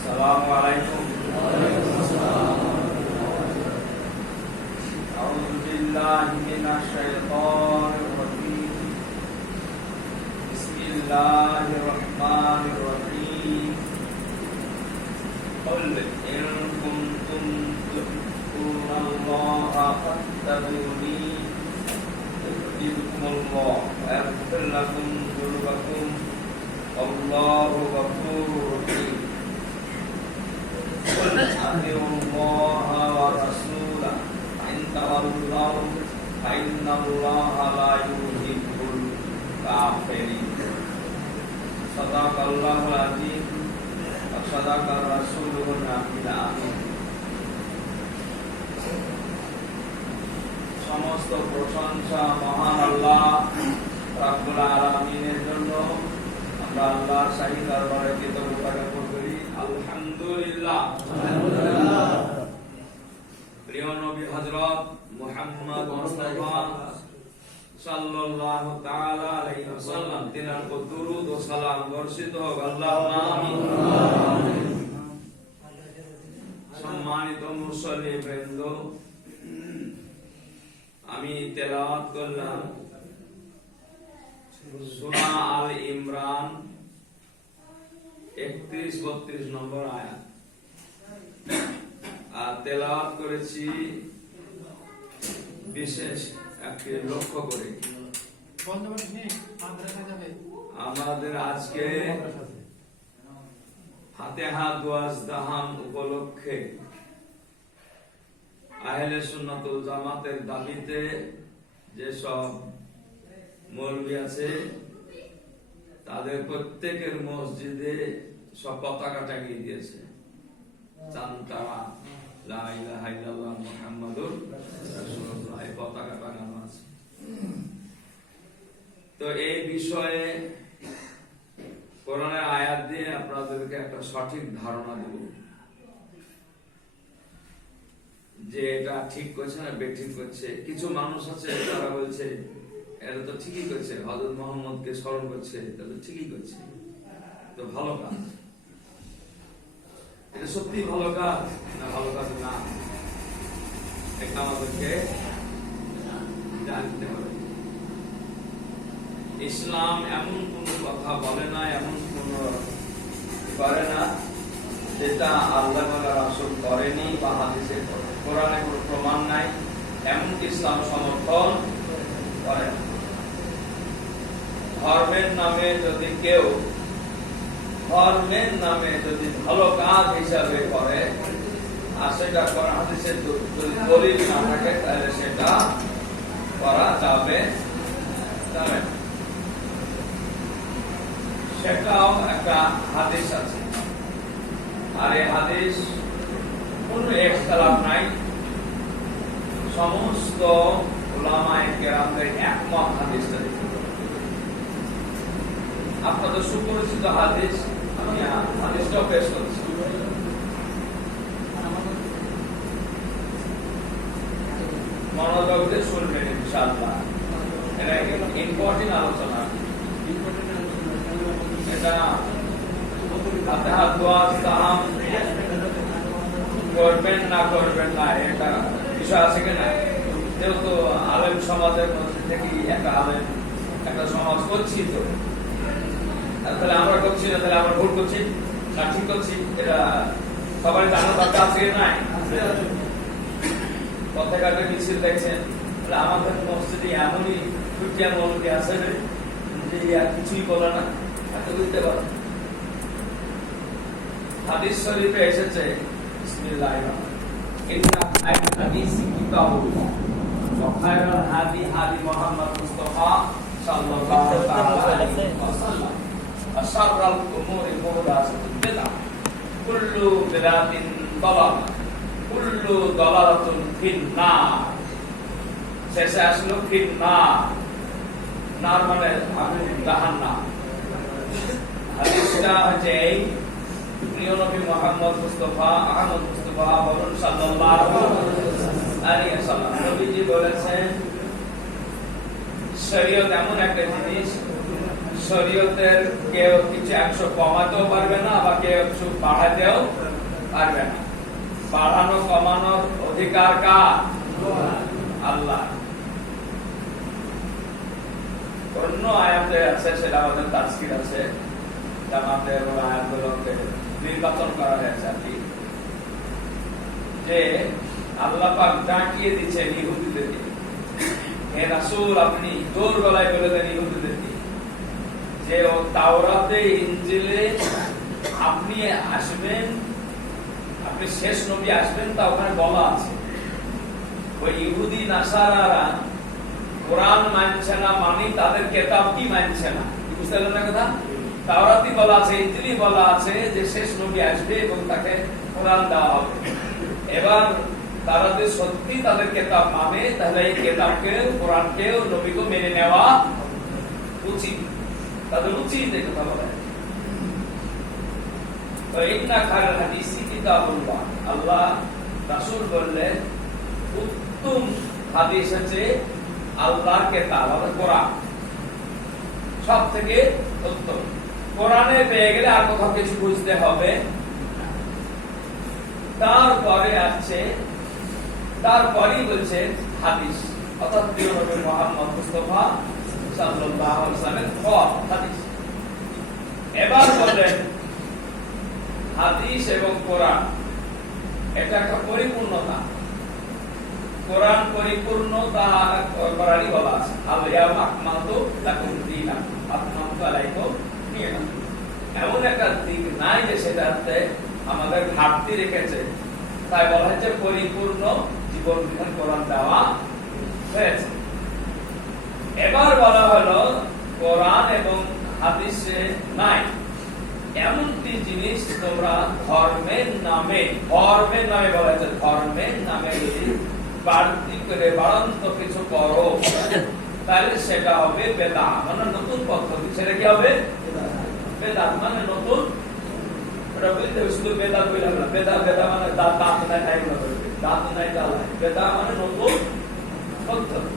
Assalamualaikum. A'udzu billahi minasy syaithanir rajim. Bismillahirrahmanirrahim. Qul in kuntum tu'minullaha fattabi'uni yuhibbukumullah wa yaghfir lakum dzunubakum wallahu ghafurur rahim. Qul atiullaha wa rasulahu in tawallaw fa innallaha la yuhibbul kafirin. Sadaqallahul azim wa sadaqar rasulun nabiyil amin. সমস্ত প্রশংসা মহান আল্লাহ রাব্বুল আলামিনের জন্য। আমরা আল্লাহর শাহী দরবারে কৃতজ্ঞতা জ্ঞাপন করি। আলহামদুলিল্লাহ। প্রিয় নবী হযরত মুহাম্মদ মুস্তাফা সাল্লাল্লাহু তাআলা আলাইহি ওয়াসাল্লাম তিনার উপর দুরূদ ও সালাম বর্ষিত হোক। আল্লাহুম্মা আমিন। সম্মানিত মুসল্লি বৃন্দ, আমি তেলাওয়াত করলাম সূরা আল ইমরান 31-32 নম্বর আয়াত, আর তেলাওয়াত করেছি বিশেষ একটি লক্ষ্য করে। আমাদের আজকে ফাতিহা দুয়াজ দাহাম উপলক্ষে আহলে সুন্নাতুল জামাতের দাবিতে যেসব মৌলবী আছে তাদের প্রত্যেকের মসজিদে সব পতাকা টাঙিয়ে দিয়েছে। চান্তারা লা ইলাহা ইল্লাল্লাহ মুহাম্মাদুর রাসূলুল্লাহ এই পতাকা টাঙানো আছে। তো এই বিষয়ে কোরআনের আয়াত দিয়ে আপনাদেরকে একটা সঠিক ধারণা দেব যে এটা ঠিক করছে না বেঠিক করছে। কিছু মানুষ আছে তারা বলছে এটা তো ঠিকই করছে, হযরত মুহাম্মদকে স্মরণ করছে, তাহলে ঠিকই করছে, তো ভালো কাজ। এটা সত্যি ভালো কাজ না ভালো কাজ না, এটা আমাদেরকে জানতে হবে। ইসলাম এমন কোন কথা বলে না, এমন কোন করে না যেটা আল্লাহ ওয়া রাসূল করেনি বা হাদিসে কোরআনে কোনো প্রমাণ নাই, এমনকি ইসলাম সমর্থন করে না। ধর্মের নামে যদি ভালো কাজ হিসাবে করে আর সেটা কোরআন হাদিসের যদি দলিল না থাকে তাহলে সেটা করা যাবে না। সেটাও একটা হাদিস আছে, আর এই হাদিস কোনো ইখতিলাফ নাই, সমস্ত উলামায়ে কেরামদের একমত হাদিসটা। আপনাদের সুপরিচিত হাদিস, আমি হাদিসটাও পেশ করছি। মনোযোগ দিয়ে শুনবেন ইনশাআল্লাহ, এটা ইম্পর্টেন্ট আলোচনা। এটা ফাতিহা দোয়া সালাম করবেন না এটা বিষয় আছে কিনা, যেহেতু আলেম সমাজের মধ্যে থেকে একটা সমাজ করছি, তো তাহলে আমরা করছি না, তাহলে আমরা ভুল করছি না ঠিক করছি, এটা সবাই জানার দরকার আছে নাই? পতাকাটা মিছিল দেখছেন, তাহলে আমাদের মসজিদে এমনই ছুটিয়া মৌলবি আছে যে আর কিছুই বলে না, এত বুঝতে পারো। হাদিস শরীফে এসেছে বিসমিল্লাহির রহমানির রহিম, কিতাবুল্লাহ ওয়া খায়রুল হাদি হাদি মুহাম্মদ মুস্তাফা সাল্লাল্লাহু আলাইহি ওয়াসাল্লাম ওয়া শাররুল উমুরি মুহদাসাতুল বিদআহ কুল্লু বিদআতিন দালালাহ কুল্লু দালালাতুন ফিন্নার। শেষে আসলো ফিন্নার, নার মানে জাহান্নাম। হাদিসটা হচ্ছে এই, প্রিয় নবী মুহাম্মদ মুস্তাফা আহমদ মুস্তাফা বলুন সাল্লাল্লাহু আলাইহি ওয়াসাল্লাম, নবীজি বলেছেন শরীয়ত এমন একটা জিনিস, শরীয়তের কেউ কিছু 100 কমাতেও পারবে না, বা কেউ 100 বাড়াতেও পারবে না। বাড়ানো কমানোর অধিকার কার? আল্লাহ। অন্য আয়াতে আছে, সেটা আমাদের তাফসীর আছে, আমাদের আয়াতগুলোকে নির্বাচন করা হয়েছে আর কি, যে আল্লাহ পাক ডাকিয়ে দিচ্ছেন ইহুদিদেরকে, হে রাসূল আপনি জোর গলায় বলে দেন ইহুদিদেরকে যে ও তাওরাতে ইনজিলে আপনি আসবেন, আপনি শেষ নবী আসবেন, তা ওখানে বলা আছে। ওই ইহুদি নাসারারা কোরআন মানছে না, মানে তাদের কিতাব কি মানছে না, বুঝতে পারলেন না কথা? তাওরাতে বলা আছে, ইনজিলে বলা আছে যে শেষ নবী আসবে এবং তাকে কোরআন দেওয়া হবে। এবার তারা যদি সত্যি তাদের কিতাব মানে, তাহলে এই কিতাবকে, কোরআনকে, নবীকে মেনে নেওয়া উচিত, তাদের উচিত এই কথা বলা। তো ইন্না খায়রুল হাদিসি কিতাবুল্লাহ, আল্লাহ রাসূল বললেন উত্তম হাদিস হচ্ছে আল্লাহর কিতাব, অর্থাৎ কোরআন সবথেকে উত্তম। কোরআনে পেয়ে গেলে আর কোথাও কিছু বুঝতে হবে। তারপরে আছে, তারপরেই বলছে হাদিস, অর্থাৎ প্রিয় নবী মুহাম্মদ মুস্তাফা সাল্লাল্লাহু আলাইহি ওয়াসাল্লামের হাদিস। এবার বলেন হাদিস এবং কোরআন এটা একটা পরিপূর্ণতা। কোরআন পরিপূর্ণতা কোরআনই বলা আছে, আল ইয়াউমা আকমালতু লাকুম দীনাকুম আতমামতু আলাইকুম নি'মাতি। এমন একটা দিক নাই যে সেটাতে আমাদের ঘাটতি রেখেছে, তাই বলা হচ্ছে পরিপূর্ণ জীবন বিধান কোরআন দেওয়া হয়েছে। এবার বলা হলো কোরআন এবং হাদিসে নাই এমনটি জিনিস তোমরা ধর্মের নামে বলা হয়েছে, ধর্মের নামে যদি বাড়তি করে বাড়ন্ত কিছু করো তাহলে সেটা হবে বেদাত, মানে নতুন পদ্ধতি। সেটা কি হবে? বেদাত মানে নতুন। এটা বলতে শুধু বেদাত বললাম না, বেদাত মানে দাঁত নাই নাই দাঁত নাই জ্বালায়, বেদাত মানে নতুন পদ্ধতি।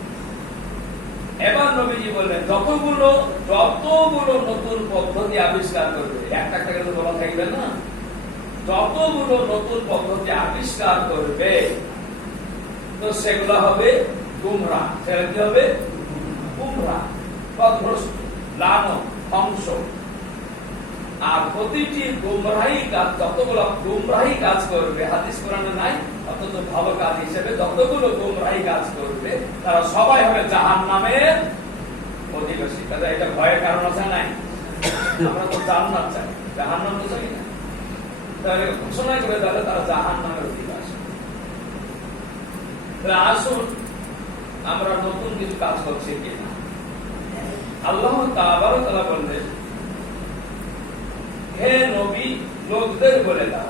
এবার নবীজি বললেন যতগুলো নতুন পদ্ধতি আবিষ্কার করবে, একটা একটা করে বলা থাকবে না, যতগুলো নতুন পদ্ধতি আবিষ্কার করবে তো সেগুলো হবে গুমরাহ। সেটা কি হবে? গুমরাহ, পথভ্রষ্ট, লানত, ধ্বংস। আর প্রতিটি গোমরাহী কাজ, যতগুলো গোমরাহী কাজ করবে, হাদিস কোরআনে নাই অত্যন্ত ভালো কাজ হিসেবে যতগুলো গোমরাহী কাজ করবে, তারা সবাই হবে জাহান্নামের অধিবাসী। তাহলে এটা ভয়ের কারণ আছে নাই? আমরা তো জান্নাত চাই, জাহান্নাম তো চাই না। তাহলে ঘোষণা করে তাহলে তারা জাহান্নামের অধিবাসী। তাহলে আসুন আমরা নতুন কিছু কাজ করছি কিনা। আল্লাহ তাআলা বললেন, হে নবী লোকদের বলে দাও।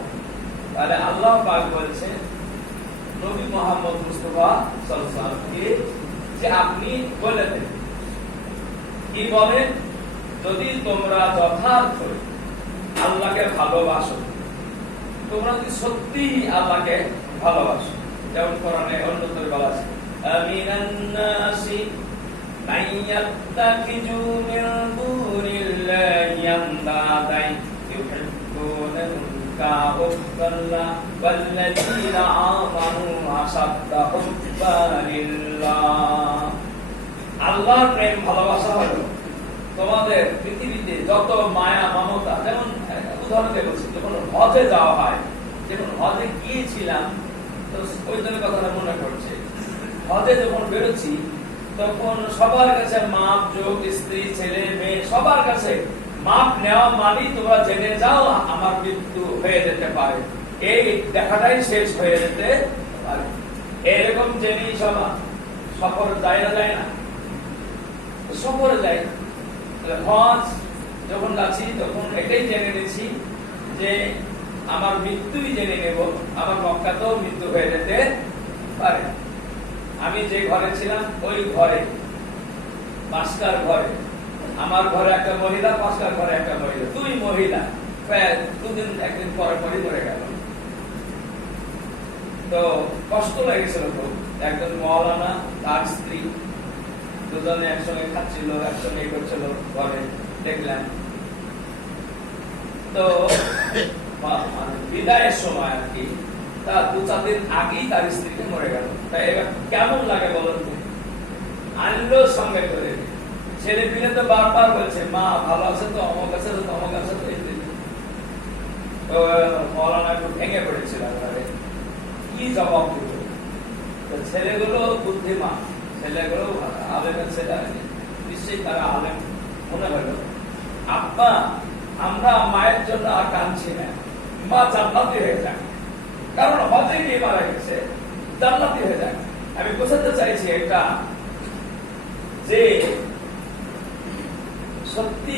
তাহলে আল্লাহ পাক বলছে নবী মুহাম্মদ মুস্তাফা সাল্লাল্লাহু আলাইহি ওয়াসাল্লামকে যে আপনি বলে দেন, কি বলেন? যদি তোমরা যথার্থ আল্লাহকে ভালোবাসো, তোমরা যদি সত্যি আল্লাহকে ভালোবাসো, যেমন কোরআনে অন্যত্র বলা আছে, আমিনান নাসি মাইয়াত্তাকিজু মিন দুনিল্লাহি আনদাদাই ইউহিব্বুনাহুম কাহুব্বাল্লাহ ওয়াল্লাযীনা আমানু আশাদ্দা হুব্বান লিল্লাহ। আল্লাহর প্রেম ভালোবাসা হলো তোমাদের পৃথিবীতে যত মায়া মমতা। যেমন উদাহরণ দিয়ে বলছি, যখন হজে যাওয়া হয়, যখন হজে গিয়েছিলাম তো ওই দিনের কথাটা মনে পড়ছে। হজে যখন বেরোচ্ছি তখন সবার কাছে মাপ যোগ, স্ত্রী ছেলে মেয়ে সবার কাছে মাপ নেওয়া মানি তোমরা জেনে যাও আমার মৃত্যু হয়ে যেতে পারে, এই দেখাটাই শেষ হয়ে যেতে পারে। এরকম জেনেই সবার সফর যায় না, সফরে যাই। হজ যখন যাচ্ছি তখন এটাই জেনে নিচ্ছি যে আমার মৃত্যুই জেনে নেব, আমার মক্কাতেও মৃত্যু হয়ে যেতে পারে। আমি যে ঘরে ছিলাম ওই ঘরে, পাঁচটার ঘরে, আমার ঘরে একটা মহিলা, পাঁচটার ঘরে একটা মহিলা, দুই মহিলা প্রায় দুদিন একদিন পরে পরই মরে গেল। তো কষ্ট লেগেছিল খুব। একজন মওলানা তার স্ত্রী দুজনে একসঙ্গে খাচ্ছিল, একসঙ্গে করছিল ঘরে, দেখলাম। তো বিদায়ের সময় আর কি, তার 2-4 দিন আগেই তার স্ত্রীকে মরে গেল। তাই এবার কেমন লাগে বলুন? আনলো সঙ্গে করে, ছেলে পিলে তো বারবার বলছে মা ভালো আছে তো, অমুক আছে তো, তমুক আছে তো। তো মওলানা একটু ভেঙে পড়েছিল, কি জবাব দিব? তো ছেলেগুলো বুদ্ধিমান, ছেলেগুলো আলেমের ছেলে, নিশ্চয়ই তারা আলেম মনে হলো। আব্বা আমরা মায়ের জন্য আর কাঁদছি না, মা জান্নাতি হয়ে যায়, কারণ হজে গিয়ে মারা গেছে, জান্নাতি হয়ে যায়। আমি বোঝাতে চাইছি এটা যে সত্যি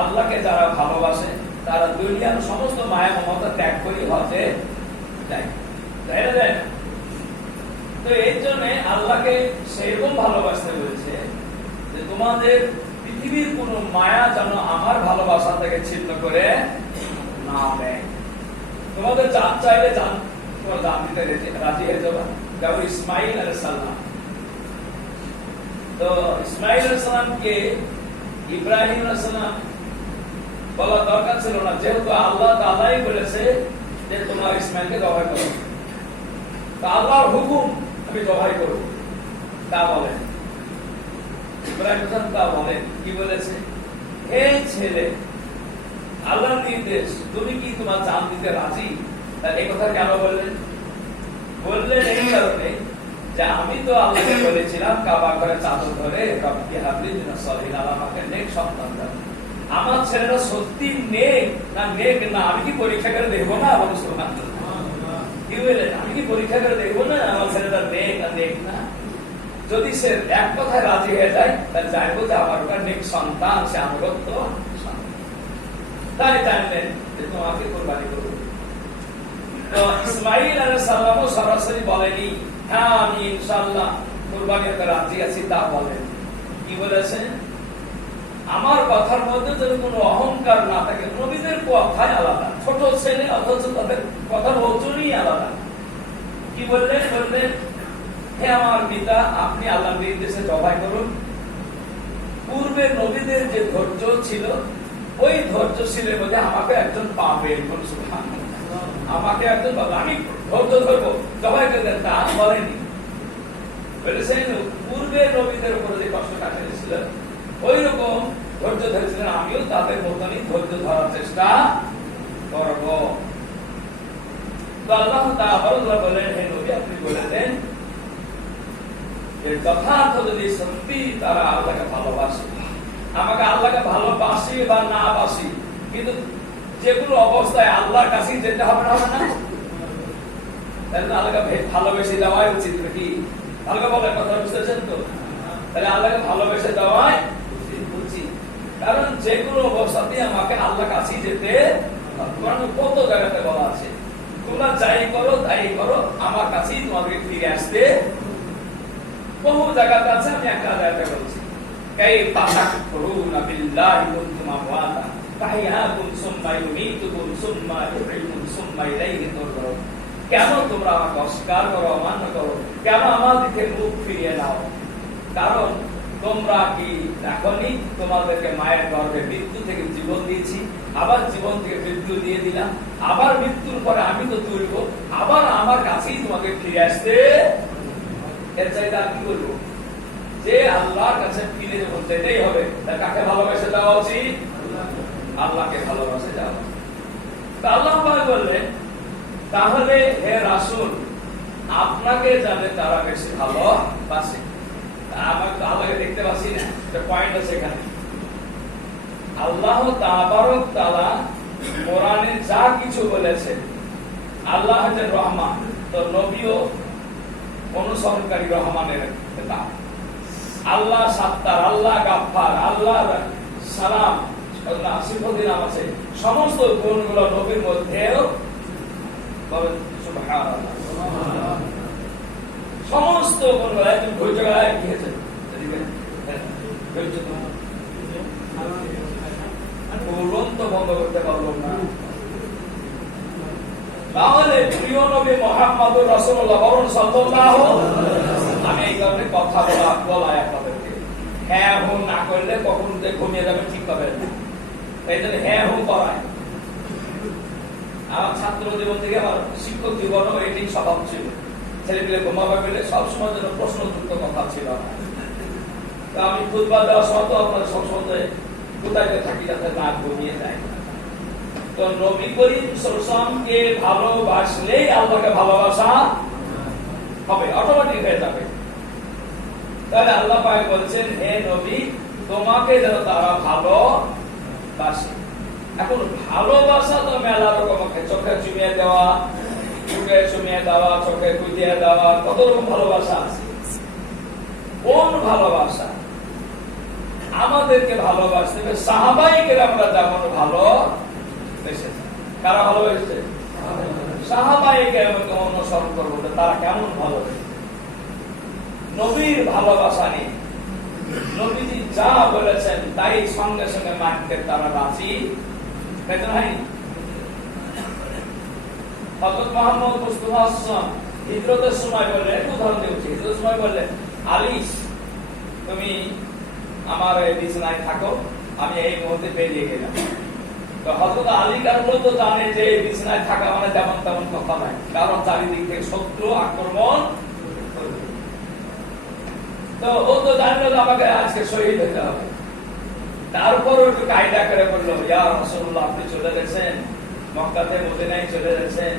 আল্লাহকে যারা ভালোবাসে তারা দুনিয়ার সমস্ত মায়া মমতা ত্যাগ করে হজে যায়, তাই না? যায় না? তো এই জন্য আল্লাহকে সেরকম ভালোবাসতে বলছে যে তোমাদের পৃথিবীর কোন মায়া যেন আমার ভালোবাসা থেকে ছিন্ন করে না দেয়। তোমাদের জান চাইলে জান, তোমার জান দিতে রাজি হয়ে যাবে। যেমন ইসমাইল আলাইহিস সালাম, তো ইসমাইল আলাইহিস সালামকে ইব্রাহিম আলাইহিস সালাম বলা দরকার ছিল না, যেহেতু আল্লাহ তাআলাই বলেছে যে তোমার ইসমাইলকে জবাই করো, তা আল্লাহর হুকুম আমি জবাই করব, তা বলেন ইব্রাহিম আলাইহিস তা বলেন। কি বলেছে? হে ছেলে, আল্লাহর নির্দেশ, তুমি কি তোমার জান দিতে রাজি? তার এই কথা কেন বললেন? বললেন এই কারণে যে আমি তো আল্লাহকে বলেছিলাম কাবা ঘরে চাদর ধরে রব্বি হাবলি মিনাস সালিহিন, আল্লাহ আমাকে নেক সন্তান দাও। আমার ছেলেটা সত্যি নেক না নেক না আমি কি পরীক্ষা করে দেখবো না? আমার সুবহানাল্লাহ, কি বলেন? আমি কি পরীক্ষা করে দেখবো না আমার ছেলেটা নেক না নেক না? যদি সে এক কথায় রাজি হয়ে যায় তাহলে জানবো যে আমার ওটা নেক সন্তান, সে আনুগত্য সন্তান। তাই জানলেন যে তোমাকে কোরবানি করবো। তো ইসমাইল আলাইহিস সালামও সরাসরি বলেনি হ্যাঁ আমি ইনশাআল্লাহ কুরবানিতে রাজি আছি, তা বলেন। কি বলেছেন? আমার কথার মধ্যে যদি কোনো অহংকার না থাকে। নবীদের কথাই আলাদা, ছোট ছেলে অথচ তাদের কথার ওজনই আলাদা। কি বললেন? বললেন হে আমার পিতা, আপনি আল্লাহর নির্দেশে জবাই করুন। পূর্বে নবীদের যে ধৈর্য ছিল ওই ধৈর্যশীলের মধ্যে আমাকে একজন পাবেন, আমাকে একজন পাবে, আমি ধৈর্য ধরবো, জবাই করে তা বলেনি। বলেছেন পূর্বে নবীদের উপরে যে কষ্ট কাটিয়েছিল ওই রকম ধৈর্য ধরেছিলেন, আমিও তাদের মতনই ধৈর্য ধরার চেষ্টা করব। তো আল্লাহ তাআলা বলেন, হে নবী আপনি বলে দেন যে যথার্থ যদি সত্যি তারা আল্লাহকে ভালোবাসে, আমাকে আল্লাহকে ভালোবাসি বা না বাসি, কিন্তু যেগুলো অবস্থায় আল্লাহর কাছে যেতে হবে না, হবে না? তাহলে আল্লাহকে ভালোবেসে দেওয়াই উচিত নাকি? আল্লাহকে বলার কথা বুঝতেছেন তো? তাহলে আল্লাহকে ভালোবেসে দেওয়াই উচিত, কারণ যেগুলো অবস্থাতে আমাকে আল্লাহর কাছে যেতে, কত জায়গাতে বলা আছে তোমরা যাই করো তাই করো আমার কাছেই তোমাদেরকে ফিরে আসতে। বহু জায়গাতে আছে, আমি একটা জায়গাতে বলছি কাইফা তাকফুরুনা বিল্লাহি কুনতুম আমওয়াতা ফাহিয়াকুম সুম্মা ইউমীতুকুম সুম্মা ইউহয়িকুম সুম্মা ইলাইহি তুরজাউন। কেন তোমরা আমাকে অস্বীকার করো, অমান্য করো? কেন আমার দিকে মুখ ফিরিয়ে নাও? কারণ তোমরা কি দেখনি তোমাদেরকে মায়ের গর্ভে মৃত্যু থেকে জীবন দিয়েছি, আবার জীবন থেকে মৃত্যু দিয়ে দিলাম, আবার মৃত্যুর পরে আমি তো তুলব, আবার আমার কাছেই তোমাকে ফিরে আসতে। এর চাইতে আর কি বলবো? যে আল্লাহর কাছে ফিরে যখন যেতেই হবে, তার কাকে ভালোবাসে দেওয়া উচিত? আল্লাহকে ভালোবাসে দেওয়া উচিত। আল্লাহ বললেন, তাহলে হে রাসূল আপনাকে জানে তারা বেশি ভালোবাসে। আমরা তো আল্লাহকে দেখতে পাচ্ছি না, একটা পয়েন্ট আছে এখানে। আল্লাহ তাবারক তাআলা কোরআনে যা কিছু বলেছে, আল্লাহ হচ্ছেন রহমান, তো নবীও অনুসরণকারী রহমানের নাম। আল্লাহ সাত্তার, আল্লাহ গাফফার, আল্লাহ সালাম, সিফাতের নাম আছে। সমস্ত গুণগুলো নবীর মধ্যেও বলেন সুবহানাল্লাহ। সমস্ত গুণগুলো একদম ধৈর্য গায় কি হয়েছে? ধৈর্য তো বলন্ত বন্ধ করতে পারলাম না। তাহলে প্রিয় নবী মুহাম্মদুর রাসূলুল্লাহ সাল্লাল্লাহু আলাইহি ওয়াসাল্লাম, আমি এই কারণে কথা বলাই আপনাদেরকে, হ্যাঁ হু না করলে কখন যে ঘুমিয়ে যাবে ঠিক হবে না, এই জন্য হ্যাঁ হু করায়। আমার ছাত্র জীবন থেকে আমার শিক্ষক জীবনও এটি স্বভাব ছিল, ছেলেপিলে ঘুমাবে বলে সবসময় যেন প্রশ্নযুক্ত কথা ছিল। তা আমি খুতবা দেওয়ার সময় তো আপনাদের সবসময় কোথায় থাকি যাতে না ঘুমিয়ে যায়। তো নবী করিম সাল্লাল্লাহু ভালোবাসলেই আল্লাহকে ভালোবাসা হবে, অটোমেটিক হয়ে যাবে। তাহলে আল্লাহ পাক বলছেন, হে নবী তোমাকে যেন তারা ভালোবাসে। এখন ভালোবাসা তো মেলা রকম আছে, চোখে চুমিয়ে দেওয়া, চোখে চুমিয়ে দেওয়া, চোখে কুদিয়ে দেওয়া, কত রকম ভালোবাসা আছে। কোন ভালোবাসা? আমাদেরকে ভালোবাসতে হবে সাহাবায়ে কেরামরা যেমন ভালোবেসেছে। কারা ভালোবেসেছে? সাহাবায়ে কেরামকে অনুসরণ করবো, তারা কেমন ভালোবেসেছে। নবীর ভালোবাসা নেই, নবীজি যা বলেছেন তাই সঙ্গে সঙ্গে মানতে তারা রাজি হয়নি। হযরত মুহাম্মদ মুস্তাফা সাল্লাল্লাহু আলাইহি ওয়াসাল্লাম হিজরতের সময় বললেন, উদাহরণ দিচ্ছি, হিজরতের সময় বললেন, আলী তুমি আমার বিছানায় থাকো, আমি এই মুহূর্তে বেরিয়ে গেলাম। তো হযরত আলী কারণ তো জানে যে বিছানায় থাকা মানে তেমন তেমন কথা নয়, কারণ চারিদিক থেকে শত্রু আক্রমণ। তো ও তো জানলো যে আমাকে আজকে শহীদ হতে হবে। তারপর একটু কায়দা করে বললো, ইয়া রাসূলুল্লাহ আপনি চলে গেছেন মক্কাতে, মদিনায় চলে গেছেন,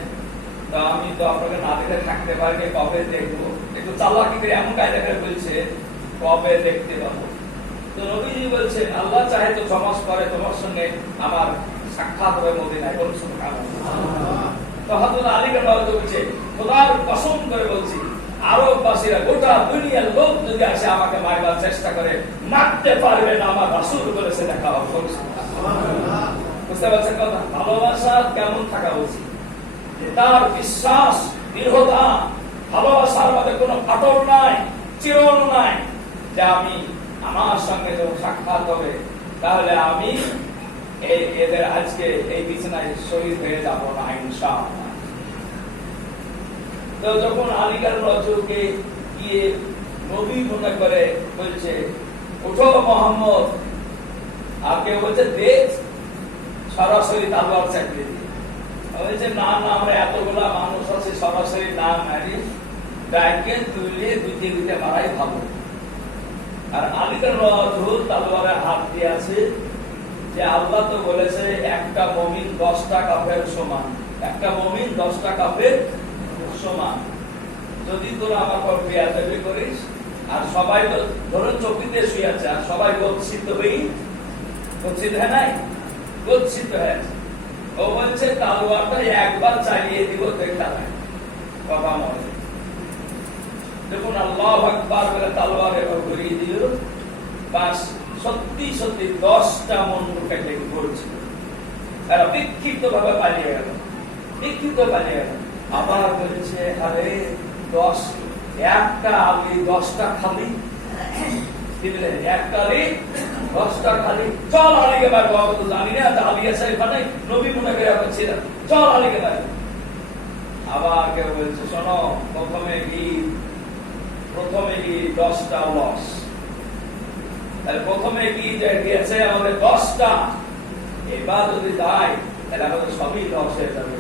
তো আমি তো আপনাকে না দেখে থাকতে পারিনি, কবে দেখবো? একটু চালাকি করে এমন কায়দা করে বলছে কবে দেখতে পাবো। তো নবীজি বলছেন, আল্লাহ চাহে তো সমাজ করে তোমার সঙ্গে আমার সাক্ষাৎ হবে মদিনায়। বলুন সুবহানাল্লাহ। তো হযরত আলী রাদিয়াল্লাহু বলছে, খোদার কসম করে বলছি আরববাসীরা গোটা দুনিয়ার লোক যদি আসে আমাকে মারবার চেষ্টা করে, মারতে পারবে না, আমার রাসূল বলেছে দেখা হবে। বুঝতে পারছেন কথা? ভালোবাসা কেমন থাকা উচিত? তার বিশ্বাস, দৃঢ়তা, ভালোবাসার মধ্যে কোনো ফাটল নাই, চিরণ নাই, যে আমি আমার সঙ্গে যখন সাক্ষাৎ হবে তাহলে আমি এদের আজকে এই বিছানায় শহীদ হয়ে যাব না ইনশাআল্লাহ। তো যখন আলীকার রজুকে গিয়ে নবী মনে করে বলছে, ওঠো মোহাম্মদ, আর কেউ বলছে দেখ সরাসরি তালোয়ার চাকরি দিয়ে, বলছে না না আমরা এতগুলা মানুষ আছে, সরাসরি না মারি ডাইকে তুলে দুইতে মারাই ভালো। আর আলীদের তলোয়ারে হাত দিয়ে আছে যে আল্লাহ তো বলেছে একটা মুমিন 10টা কাফের সমান, একটা মুমিন 10টা কাফের সমান। যদি তোরা আমার পর বেয়াদবি করিস আর সবাই ধরুন চকিতে শুয়ে আছে আর সবাই গচ্ছিত হয় নাই, গচ্ছিত হয়েছে, ও বলছে তালোয়ারটা একবার চালিয়ে দিব দেখা নাই কথা মনে। দেখুন আল্লাহু আকবার বলে তালোয়ার এবার ঘুরিয়ে দিল, বাস সত্যি সত্যি 10টা মন্ডল কেটে পড়ছিল, এরা বিক্ষিপ্ত ভাবে পালিয়ে গেল, বিক্ষিপ্ত পালিয়ে গেল। আবার বলেছে আরে 10 একটা আলী 10টা খালি, একটা আলী 10টা খালি, চল আলীকে বার বাবা তো জানি না আলী আছে এখানে, নবী মনে করে ছিলেন, চল আলীকে বার। আবার কেউ বলছে শোনো প্রথমে কি 10টা লস, তাহলে প্রথমে কি গেছে আমাদের 10টা, এবার যদি যাই তাহলে আমাদের সবই লস হয়ে যাবে।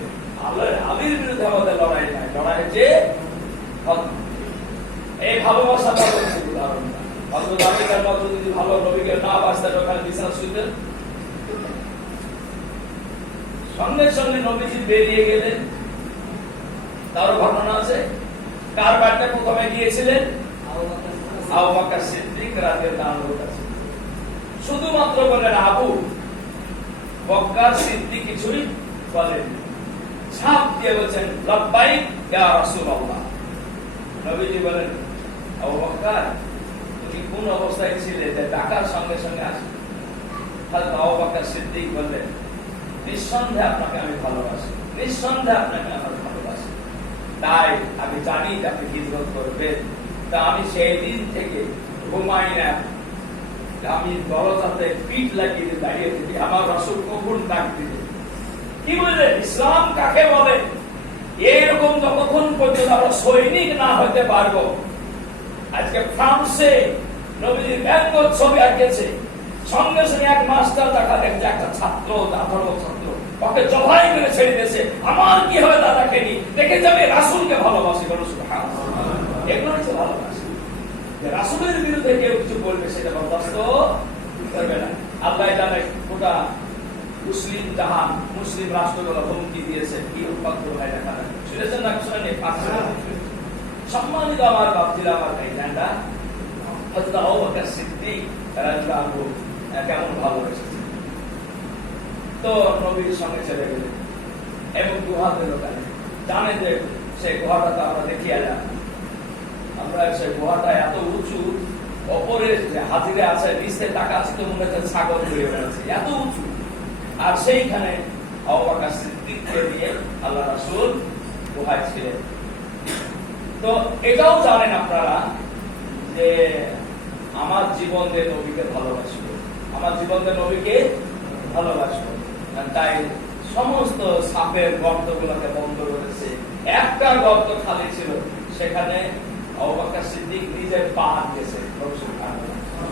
আলীর বিরুদ্ধে আমাদের লড়াই নাই, লড়াই হচ্ছে এই ভালোবাসাটা হচ্ছে উদাহরণটা। হযরত আলীর মতো যদি ভালো নবীকে না বাঁচতেন ওখানে বিছানা শুইতেন, সঙ্গে সঙ্গে নবীজি বেরিয়ে গেলেন, তার ঘটনা আছে। কার বাড়িতে প্রথমে গিয়েছিলেন? আবু বকর সিদ্দিক রাদিয়াল্লাহু আনহুর কাছে। শুধুমাত্র বললেন আবু বকর সিদ্দিক কিছুই বলেন, ছাপ দিয়ে বলছেন লাব্বাইক ইয়া রাসূলুল্লাহ। নবীজি বলেন আবু বকর তুমি কোন অবস্থায় ছিলে যে ডাকার সঙ্গে সঙ্গে আসলে? হযরত আবু বকর সিদ্দিক বললেন নিঃসন্দেহে আপনাকে আমি ভালোবাসি, নিঃসন্দেহে আপনাকে আমি ভালোবাসি, তাই আমি জানি যে আপনি হিজরত করবেন। তা আমি সেই দিন থেকে ঘুমাই না, আমি দরজাতে পিঠ লাগিয়ে দাঁড়িয়ে থাকি, আমার রাসূল কখন ডাক দিবে। কি বললেন? ইসলাম কাকে বলে? এরকম যতক্ষণ পর্যন্ত আমরা সৈনিক না হতে পারবো। আজকে ফ্রান্সে নবীজির ব্যঙ্গ ছবি আঁকেছে, সঙ্গে সঙ্গে এক মাস্টার দেখা দেখছে একটা ছাত্র, 18 ছাত্র, ওকে জবাই করে ছেড়ে দিয়েছে। আমার কি হবে তা দেখেনি, দেখেছে আমি রাসূলকে ভালোবাসি। এগুলো হচ্ছে ভালোবাসি। রাসূলের বিরুদ্ধে কেউ কিছু বলবে সেটা বরদাস্ত করবে না। আল্লাহ জানে গোটা মুসলিম জাহান, মুসলিম রাষ্ট্রগুলো হুমকি দিয়েছে, কি উৎপাদ্য হয় দেখা যায়। শুনেছেন না? শুনেনি? সম্মানিত আমার বাপজিরা, আমার ভাইজানরা, হযরত আবু বকর সিদ্দিক রাদিয়াল্লাহু আনহু কেমন ভালোবেসেছেন। তো নবীর সঙ্গে চলে গেলেন এবং গুহা দিল। জানে যে সেই গুহাটা তো আমরা দেখি এলাম, আমরা সেই গুহাটা এত উঁচু, ওপরে যে হাজিরে আছে নিচে টাকা আছে তো মনে হচ্ছে ছাগল ঘুরে বেড়াচ্ছে, এত উঁচু। আর সেইখানে আবু বকর সিদ্দিককে নিয়ে আল্লাহ রাসূল গুহায় ছিলেন। তো এটাও জানেন আপনারা যে আমার জীবন দিয়ে নবীকে ভালোবাসবো, আমার জীবন দিয়ে নবীকে ভালোবাসবো, তাই সমস্ত সাপের গর্তগুলোকে বন্ধ করেছে। একটা গর্ত খালি ছিল, সেখানে আবু বকর সিদ্দিক নিজের পা দিয়েছে।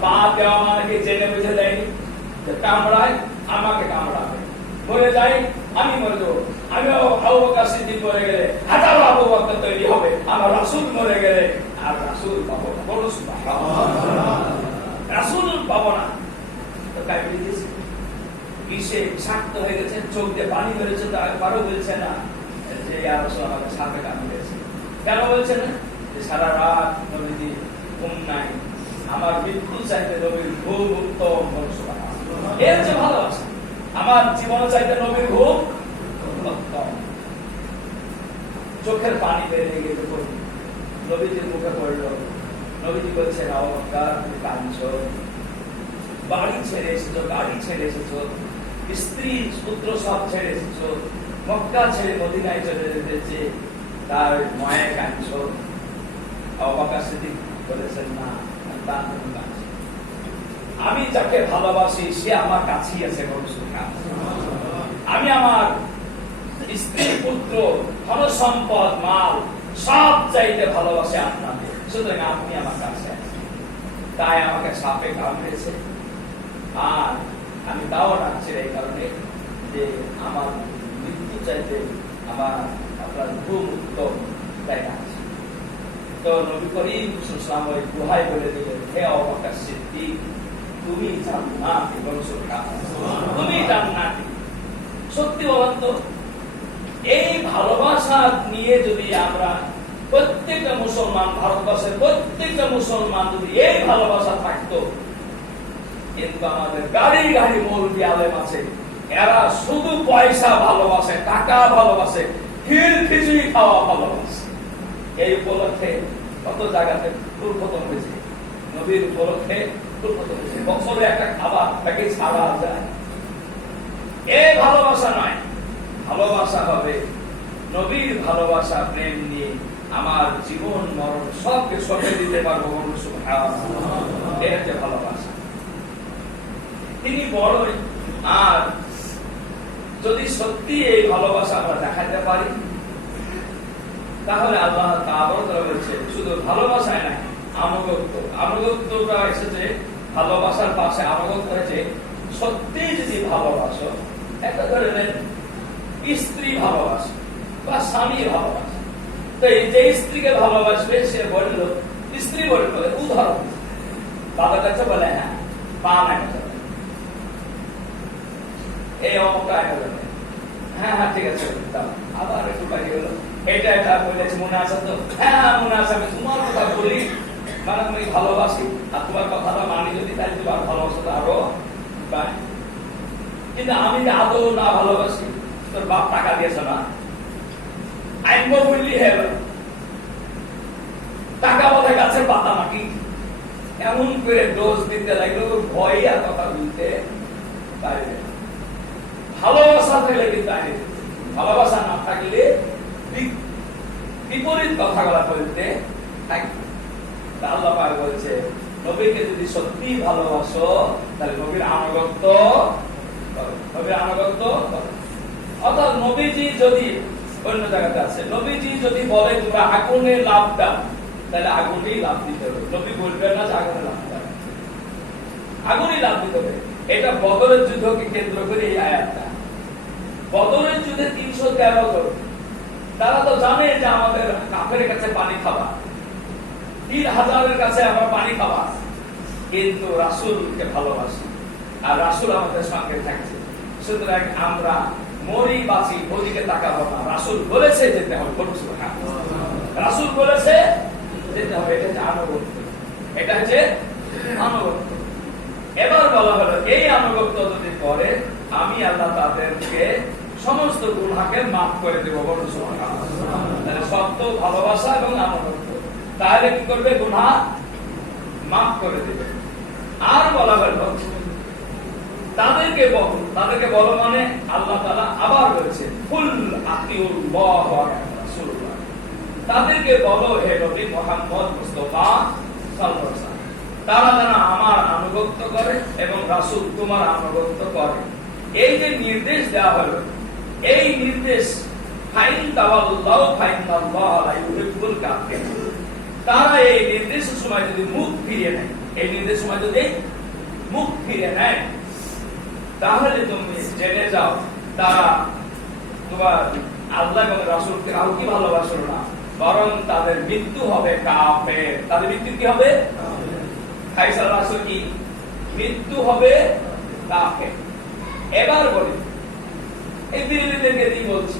পা দেওয়া মানে কি জেনে বুঝে দেয়নি যে কামড়ায় আমাকে কামড়াবে, মরে যাই আমি মরে যাবো। আমি আবু বকর সিদ্দিক মরে গেলে হাজারো আবু বকর তৈরি হবে, আমার রাসূল মরে গেলে আর রাসূল পাবো না। বলো সুবহানাল্লাহ, রাসূল পাবো না। তো তাই বলেছে কিসে বিষাক্ত হয়ে গেছে, চোখ দিয়ে পানি বেরোচ্ছে, তারপরও বলছে না যে ইয়া রাসূল আমাকে সাপে কামড়েছে। কেন বলছে না? যে সারা রাত নবীজি ঘুম নাই, আমার মৃত্যু চাইতে নবীর ঘুম উত্তম। এর যে ভালোবাসা, আমার জীবন চাইতে নবীর ঘুম উত্তম। চোখের পানি বেরিয়ে গেছে, নবীজির মুখে পড়ল। নবীজি বলছেন আবু বকর তুমি কাঁদছো, বাড়ি ছেড়ে এসেছো, গাড়ি ছেড়ে এসেছো, স্ত্রী পুত্র সব ছেড়ে এসেছো, মক্কা ছেড়ে মদিনায় চলে যেতেছে, তার মায়ের কাঁদছো। আবু বকর সিদ্দিক বলেছেন না, আমি যাকে ভালোবাসি সে আমার কাছেই আছে। আমি আমার স্ত্রী পুত্র ধন সম্পদ মাল সব চাইতে ভালোবাসি আপনাকে, সুতরাং আপনি আমার কাছে আছেন। তাই আমাকে সাপে কামড়েছে, আর আমি তাও ডাকছি এই কারণে যে আমার মৃত্যু চাইতে আমার আপনার ঘুম উত্তম, তাই ডাকছি। তো নবী করিম সাল্লাল্লাহু আলাইহি ওয়াসাল্লাম ওই দোহাই বলে দিলেন, হে আবু বকর সিদ্দিক, তুমি জান্নাতি, বলো সুবহানাল্লাহ, তুমি জান্নাতি। সত্যি বলেন তো, এই ভালোবাসা নিয়ে যদি আমরা প্রত্যেকটা মুসলমান, ভারতবর্ষের প্রত্যেকটা মুসলমান যদি এই ভালোবাসা থাকতো, কিন্তু আমাদের গাড়ি গাড়ি মৌলবি আলেম আছে, এরা শুধু পয়সা ভালোবাসে, টাকা ভালোবাসে, খিচুড়ি খাওয়া ভালোবাসে। এই উপলক্ষে কত জায়গাতে দুর্ঘটনা হয়েছে, নবীর উপলক্ষে দুর্ঘটনা হয়েছে, বছরে একটা খাবার তাকে ছাড়া যায়। এই ভালোবাসা নয়, ভালোবাসা হবে নবীর ভালোবাসা, প্রেম নিয়ে আমার জীবন মরণ সবকে সঁপে দিতে পারবো। এটা হচ্ছে ভালোবাসা, তিনি বড়ই। আর যদি সত্যি এই ভালোবাসা আমরা দেখাতে পারি, তাহলে আল্লাহ তাআলা বলছে শুধু ভালোবাসায় নাই, আনুগত্য। আনুগত্যটা এসেছে ভালোবাসার পাশে, আনুগত্য হয়েছে সত্যি যদি ভালোবাসো, একটা ধরে নেন স্ত্রী ভালোবাসে বা স্বামী ভালোবাসে, তো এই যে স্ত্রীকে ভালোবাসবে সে বলল, স্ত্রী বলল, উদাহরণ বাবার কাছে বলে, হ্যাঁ পান একটা, এই অমুকটা একটা, হ্যাঁ হ্যাঁ ঠিক আছে, আবার একটু বাড়ি হলো, এটা এটা বলেছি মনে আছে তো, হ্যাঁ মনে আছে, আমি তোমার কথা বলি, মানে আমি ভালোবাসি, আর তোমার কথাটা মানি যদি, তাই তোমার ভালোবাসাটা আরো বাড়ে। কিন্তু আমি যে আদৌ না ভালোবাসি, তোর বাপ টাকা দিয়েছ না, আইন বললি হেল, টাকা বলে গাছের পাতা নাকি, এমন করে ডোজ দিতে লাগলো, ভয় আর কথা বলতে পারবে। ভালোবাসা থাকলে কিন্তু আইনে, ভালোবাসা না থাকলে বিপরীত কথাগুলা বলতে থাকবে। আল্লাহ পাক বলছে, নবীকে যদি সত্যি ভালোবাসো, তাহলে নবীর আনুগত্য, নবীর আনুগত্য। অর্থাৎ নবীজি যদি, অন্য জায়গাতে আছে, নবীজি যদি বলে তোমরা আগুনে লাভ দাও, তাহলে আগুনেই লাভ দিতে হবে। নবী বলবেন না যে আগুনে লাভ দাও, আগুনেই লাভ দিতে হবে। এটা বদরের যুদ্ধকে কেন্দ্র করে এই আয়াতটা। বদরের যুদ্ধে 313 জন, তারা তো জানে যে আমাদের কাফের কাছে পানি খাবা, 3000-এর কাছে আমরা পানি খাবা, কিন্তু রাসূলকে ভালোবাসি আর রাসূল আমাদের সঙ্গে থাকছে, সুতরাং আমরা মরি বাঁচি ওদিকে তাকাবো না, রাসূল বলেছে যেতে হবে, রাসূল বলেছে যেতে হবে। এটা হচ্ছে আনুগত্য, এটা হচ্ছে আনুগত্য। এবার বলা হলো, এই আনুগত্য যদি করে, আমি আল্লাহ তাদেরকে সমস্ত গুনাহকে মাফ করে দেব। তাহলে সত্য, ভালোবাসা এবং আনুগত্য, তাহলে কি করবে? গুনাহ মাফ করে দেবে। আর বলা হলো তাদেরকে বলো, তাদেরকে বলো মানে আল্লাহ তাআলা আবার বলেছে, কুল আতিউল্লাহ ওয়া রাসূলুল্লাহ, তাদেরকে বলো হে নবী মুহাম্মদ মুস্তাফা সাল্লাল্লাহু আলাইহি ওয়াসাল্লাম, তারা যেন আমার আনুগত্য করে এবং রাসূল তোমার আনুগত্য করে। এই যে নির্দেশ দেওয়া হলো, এই নির্দেশ ফাইন তাওয়াল্লাহু ফাইনাল্লাহ লা ইউহিব্বুল কাফিরিন, তারা এই নির্দেশের সময় যদি মুখ ফিরিয়ে নেয়, এই নির্দেশের সময় যদি মুখ ফিরিয়ে নেয়, তাহলে তুমি জেনে যাও তারা তোমার আল্লাহ এবং রাসূলকে কাউকে ভালোবাসলো না, বরং তাদের মৃত্যু হবে কাফের। তাদের মৃত্যু কি হবে? ফাইসাল রাসূল কি মৃত্যু হবে কাফের। এবার বলি, এই বিরোধীদেরকে কি বলছি?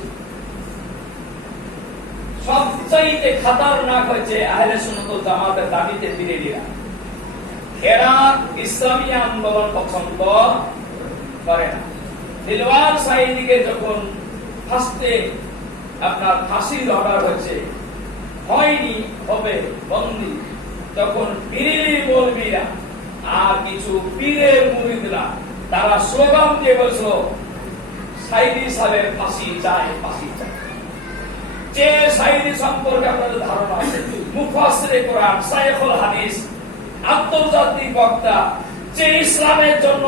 সবচাইতে খতরনাক হচ্ছে আহলে সুন্নাত ওয়াল জামাতের দাবিতে বিরোধীরা। এরা ইসলামী আন্দোলন পছন্দ করে না। দিলওয়ার সাইদিকে যখন ফাঁসতে আপনার ফাঁসির অর্ডার হয়েছে, হয়নি, হবে বন্দী, তখন পীরের মৌলবীরা আর কিছু পীরের মুরিদরা তারা স্লোগান দিয়ে বলছিল, সাইদি সাহেবের ফাঁসি চাই, ফাঁসি চাই। যে সাইদি সম্পর্কে আপনাদের ধারণা আছে, মুফাসসিরে কোরআন, শাইখুল হাদিস, আন্তর্জাতিক বক্তা, যে ইসলামের জন্য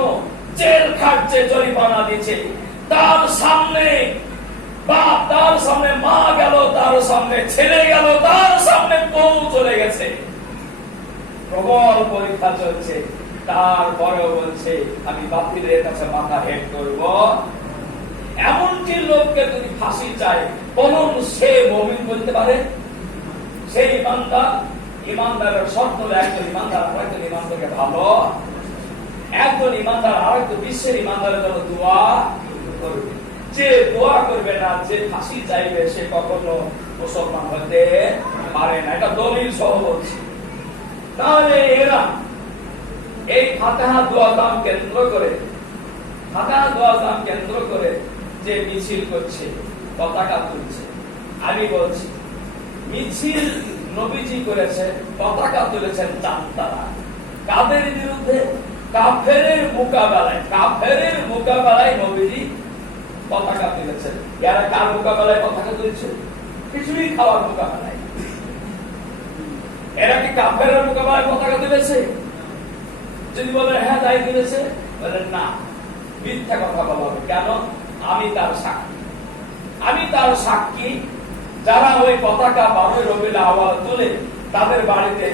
জেল খাটছে, জরিমানা দিচ্ছে, তার সামনে বাপ, তার সামনে মা গেল, তার সামনে ছেলে গেল, তার সামনে বউ চলে গেছে, প্রবল পরীক্ষা চলছে, তারপরেও বলছে আমি বাতিলের কাছে মাথা হেট করব। এমনকি লোককে যদি ফাঁসি চায়, বলুন সে মুমিন বলতে পারে? সেই ইমানদারের শর্ত হলো একজন ইমানদার আরেকজন ইমানদারকে ভালো, একজন ইমানদার আরেকজন বিশ্বের ইমানদারের জন্য দোয়া করবে। যে দোয়া করবে না, যে ফাঁসি চাইবে, সে কখনো মুসলমান হতে পারে না। এটা দলিল সহ বলছি। তাহলে এরা এই ফাতিহা দোয়া দাম কেন্দ্র করে, ফাতিহা দোয়া দাম কেন্দ্র করে যে মিছিল করছে, পতাকা তুলছে, আমি বলছি মিছিল নবীজি করেছে, পতাকা তুলেছেন জান্তারা। কাদের বিরুদ্ধে? কাফেরের মোকাবেলায়। কাফেরের মোকাবেলায় নবীজি পতাকা তুলেছেন। এরা কার মোকাবেলায় পতাকা তুলেছে? কিছুই খাওয়ার মোকাবেলায়। এরা কি কাফেরের মোকাবেলায় পতাকা তুলেছে? যদি বলে হ্যাঁ তাই তুলেছে, বলেন না, মিথ্যা কথা বলা হবে। কেন? আমি তার সাক্ষী। আমি তার সাক্ষী। যারা ওই পতাকা 12 রবিউল আউয়াল তুলে তাদের বাড়িতে